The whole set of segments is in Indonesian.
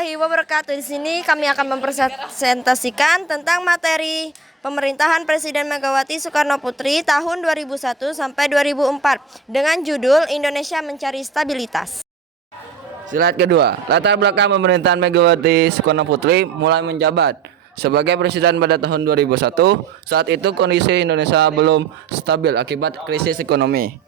warahmatullahi wabarakatuh. Di sini kami akan mempresentasikan tentang materi pemerintahan Presiden Megawati Soekarno Putri tahun 2001 sampai 2004 dengan judul Indonesia Mencari Stabilitas. Slide kedua, latar belakang pemerintahan Megawati Soekarno Putri mulai menjabat sebagai presiden pada tahun 2001. Saat itu kondisi Indonesia belum stabil akibat krisis ekonomi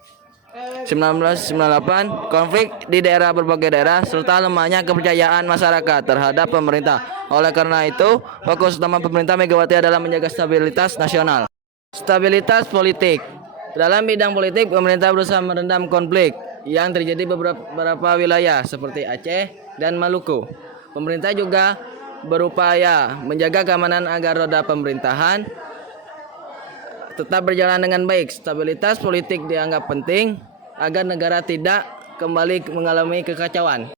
1998, konflik di berbagai daerah, serta lemahnya kepercayaan masyarakat terhadap pemerintah. Oleh karena itu, fokus utama pemerintah Megawati adalah menjaga stabilitas nasional. Stabilitas politik. Dalam bidang politik, pemerintah berusaha meredam konflik yang terjadi beberapa wilayah seperti Aceh dan Maluku. Pemerintah juga berupaya menjaga keamanan agar roda pemerintahan tetap berjalan dengan baik. Stabilitas politik dianggap penting agar negara tidak kembali mengalami kekacauan.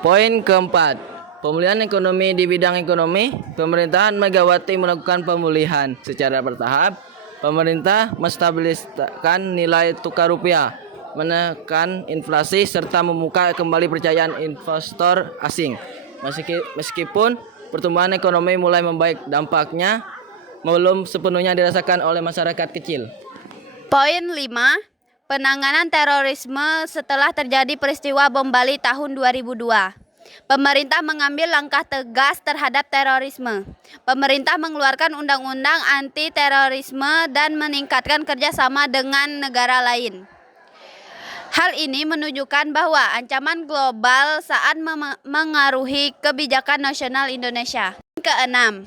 Poin keempat, pemulihan ekonomi. Di bidang ekonomi, pemerintahan Megawati melakukan pemulihan secara bertahap. Pemerintah menstabiliskan nilai tukar rupiah, menekan inflasi, serta membuka kembali percayaan investor asing. Meskipun pertumbuhan ekonomi mulai membaik, dampaknya belum sepenuhnya dirasakan oleh masyarakat kecil. Poin 5, penanganan terorisme setelah terjadi peristiwa bom Bali tahun 2002. Pemerintah mengambil langkah tegas terhadap terorisme. Pemerintah mengeluarkan undang-undang anti terorisme dan meningkatkan kerjasama dengan negara lain. Hal ini menunjukkan bahwa ancaman global saat mengaruhi kebijakan nasional Indonesia. Keenam,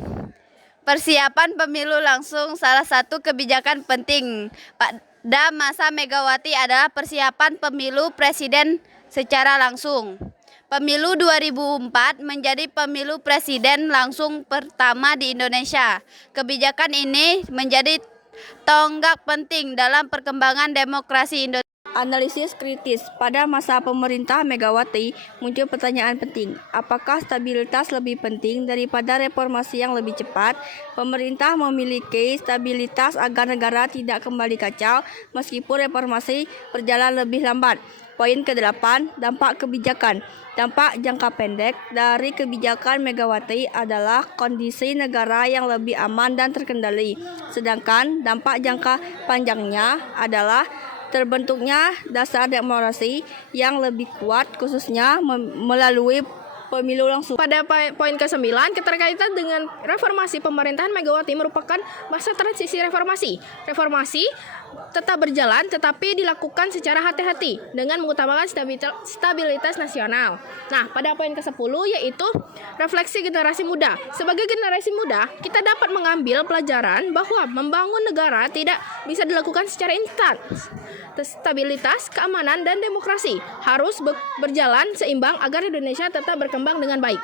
persiapan pemilu langsung. Salah satu kebijakan penting pada masa Megawati adalah persiapan pemilu presiden secara langsung. Pemilu 2004 menjadi pemilu presiden langsung pertama di Indonesia. Kebijakan ini menjadi tonggak penting dalam perkembangan demokrasi Indonesia. Analisis kritis. Pada masa pemerintah Megawati muncul pertanyaan penting. Apakah stabilitas lebih penting daripada reformasi yang lebih cepat? Pemerintah memiliki stabilitas agar negara tidak kembali kacau meskipun reformasi berjalan lebih lambat. Poin ke-8, dampak kebijakan. Dampak jangka pendek dari kebijakan Megawati adalah kondisi negara yang lebih aman dan terkendali. Sedangkan dampak jangka panjangnya adalah terbentuknya dasar demokrasi yang lebih kuat, khususnya melalui pemilu langsung. Pada poin ke-9, keterkaitan dengan reformasi pemerintahan Megawati merupakan masa transisi reformasi. Reformasi tetap berjalan tetapi dilakukan secara hati-hati dengan mengutamakan stabilitas nasional. Nah, pada poin ke-10 yaitu refleksi generasi muda. Sebagai generasi muda, kita dapat mengambil pelajaran bahwa membangun negara tidak bisa dilakukan secara instan. Stabilitas, keamanan, dan demokrasi harus berjalan seimbang agar Indonesia tetap berkembang dengan baik.